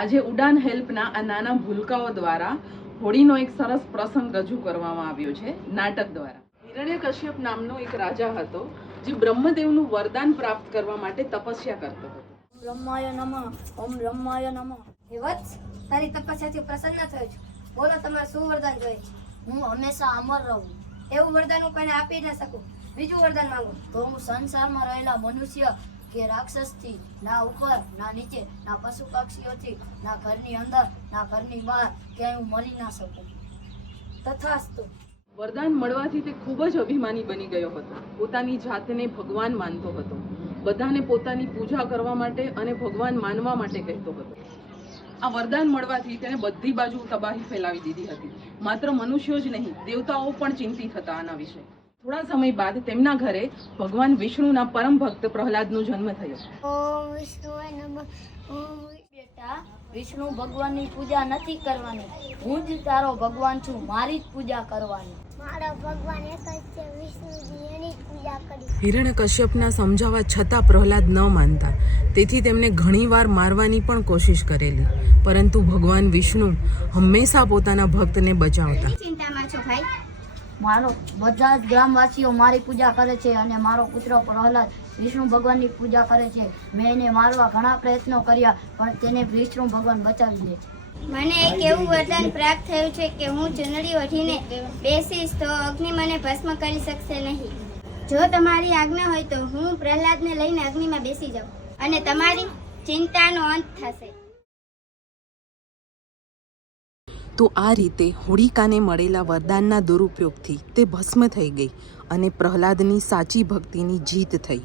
આજે ઉડાન હેલ્પના આ નાના ભૂલકાઓ દ્વારા હોળીનો એક સરસ પ્રસંગ રજૂ કરવામાં આવ્યો છે નાટક દ્વારા. હિરણ્યકશ્યપ નામનો એક રાજા હતો જે બ્રહ્મદેવનું વરદાન પ્રાપ્ત કરવા માટે તપસ્યા કરતો હતો. બ્રહ્માય નમઃ, ઓમ બ્રહ્માય નમઃ. હે વત્સ, તારી તપસ્યાથી પ્રસન્ન થયો છું. બોલો, તમારે શું વરદાન જોઈએ છે? હું હંમેશા અમર રહું. એવું વરદાન હું કોઈને આપી ન શકું. બીજું વરદાન માંગો. તો હું સંસારમાં રહેલા મનુષ્ય કે રાક્ષસથી ના ઉપર ના નીચે ના પશુ પક્ષીઓથી ના ઘરની અંદર ના ઘરની બહાર ક્યાંય હું મરી ના શકું. તથાસ્તુ. વરદાન મળવાથી તે ખૂબ જ અભિમાની બની ગયો હતો. પોતાની જાતને ભગવાન માનતો હતો. બધાને પોતાની પૂજા કરવા માટે અને ભગવાન માનવા માટે કહેતો હતો. આ વરદાન મળવાથી તેણે બધી બાજુ તબાહી ફેલાવી દીધી હતી. માત્ર મનુષ્યો જ નહીં, દેવતાઓ પણ ચિંતિત હતા આના વિશે. થોડા સમય બાદ તેમના ઘરે ભગવાન વિષ્ણુના પરમ ભક્ત પ્રહલાદનો જન્મ થયો. ઓમ વિષ્ણુએ નમઃ. ઓમ બેટા, વિષ્ણુ ભગવાનની પૂજા નથી કરવાની. હું જ તારો ભગવાન છું, મારી જ પૂજા કરવાની. મારો ભગવાન એક જ છે, વિષ્ણુજી, એની જ પૂજા કરી. હિરણ્યકશ્યપના સમજાવવા છતાં પ્રહલાદ ન માનતા. તેથી તેમને ઘણીવાર મારવાની પણ કોશિશ કરેલી, પરંતુ ભગવાન વિષ્ણુ હંમેશા પોતાના ભક્તને બચાવતા. ચિંતામાં છો ભાઈ? મારો બધા જ ગ્રામવાસીઓ મારી પૂજા કરે છે અને મારો પુત્ર પ્રહલાદ વિષ્ણુ ભગવાનની પૂજા કરે છે. મેં એને મારવા ઘણા પ્રયત્નો કર્યા, પણ તેને વિષ્ણુ ભગવાન બચાવી દે. મને એક એવું વરદાન પ્રાપ્ત થયું છે કે હું ચુંદડી ઓઢીને બેસીશ તો અગ્નિ મને ભસ્મ કરી શકશે નહીં. જો તમારી આજ્ઞા હોય તો હું પ્રહલાદને લઈને અગ્નિમાં બેસી જાઉં અને તમારી ચિંતાનો અંત થશે. તો આ રીતે હોળિકાને મળેલા વરદાનના દુરુપયોગથી તે ભસ્મ થઈ ગઈ અને પ્રહલાદની સાચી ભક્તિની જીત થઈ.